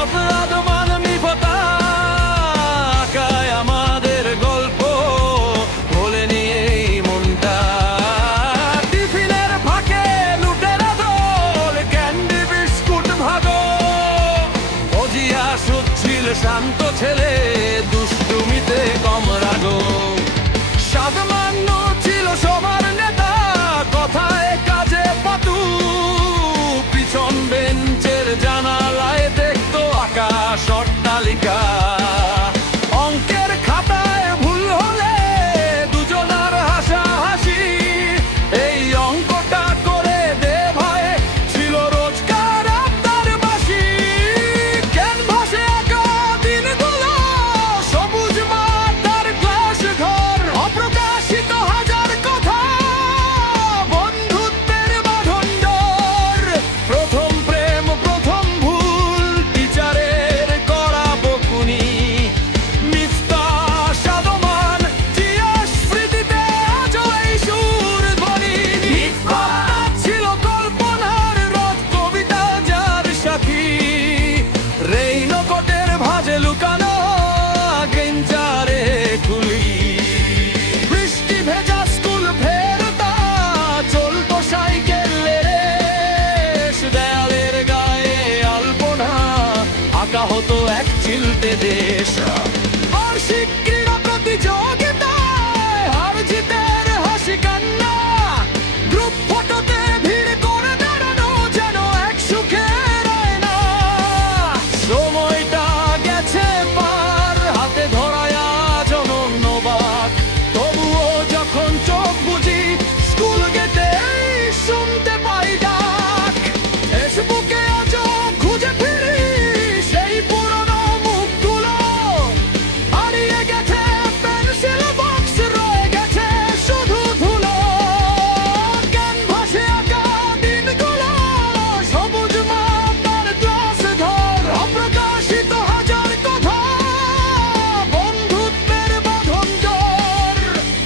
শত মানবী পতাকায় আমাদের গল্প বলে নিয়ে মনটা। টিফিনের ফাঁকে লুটেরা দল, ক্যান্ডি বিস্কুট ভাগো। অজিয়া সুচ্ছিল শান্ত ছেলে, দুষ্টুমিতে কম রাগো। সাদমান্য ছিল সবার নেতা, কথায় কাজে পাতু। পিছন বেঞ্চের জানালায় দেখতো আকাশ অট্টালিকা। অঙ্কের খাতায় ভুল হলে দুজনার হাসাহাসি। এই অঙ্কটা করে দে ভাই ছিল রোজকার আবদার বাসি। ক্যানভাসে আঁকা দিনগুলো, সবুজ মাঠ আর ক্লাস ঘর। অপ্রকাশিত হাজার কথা, বন্ধুত্বের বাঁধন ডোর। প্রথম প্রেম, প্রথম ভুল, টিচারের করা বকুনি। মিফতাহ, সাদমান, জিয়া স্মৃতিতে আজও এই সুর ধ্বনি। মিফতাহ ছিল কল্পনার রথ, কবিতা যার সাথী। রেইনকোটের ভাঁজে লুকানো গেঞ্জারে খুলি। বৃষ্টি ভেজা স্কুল ফেরতা, চলতো সাইকেলে রেস। দেয়ালের গায়ে আলপনা আঁকা হতো এক চিলতে দেশ। বার্ষিক ক্রীড়া প্রতিযোগিতায় হার জিতের হাসি কান্না। গ্রুপ ফটোতে ভিড় করে দাঁড়ানো যেন এক সুখের আয়না। সময়টা গেছে পার, হাতে ধরায় আজ অনন্য বাক। তবুও যখন চোখ বুঝি, স্কুল গেটে শুনতে পাই ডাক। ফেসবুকে আজও খুঁজে ফিরি সেই পুরনো মুখগুলো। হারিয়ে গেছে পেন্সিল বক্স, রয়ে গেছে শুধু ধুলো। ক্যানভাসে আঁকা দিনগুলো, সবুজ মাঠ আর ক্লাস ঘর। অপ্রকাশিত হাজার কথা, বন্ধুত্বের বাঁধন জোর।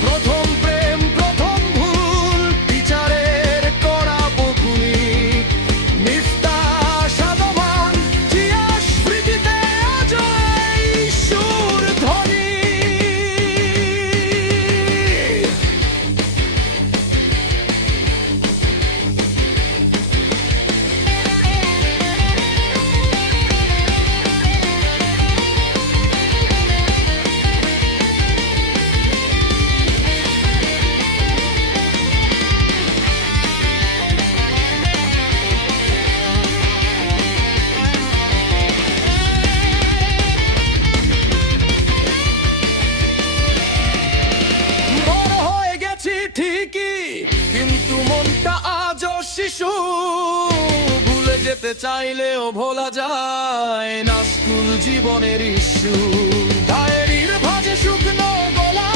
প্রথম প্রেম, প্রথম ভুল, টিচারের করা বকুনি। মিফতাহ, সাদমান, জিয়া স্মৃতিতে আজও এই সুর ধ্বনি। বড় হয়ে গেছি ঠিকই, কিন্তু মনটা আজও শিশু। ভুলে যেতে চাইলেও ভোলা যায় না স্কুল জীবনের ইস্যু। ডায়েরির ভাঁজে শুকনো গলা,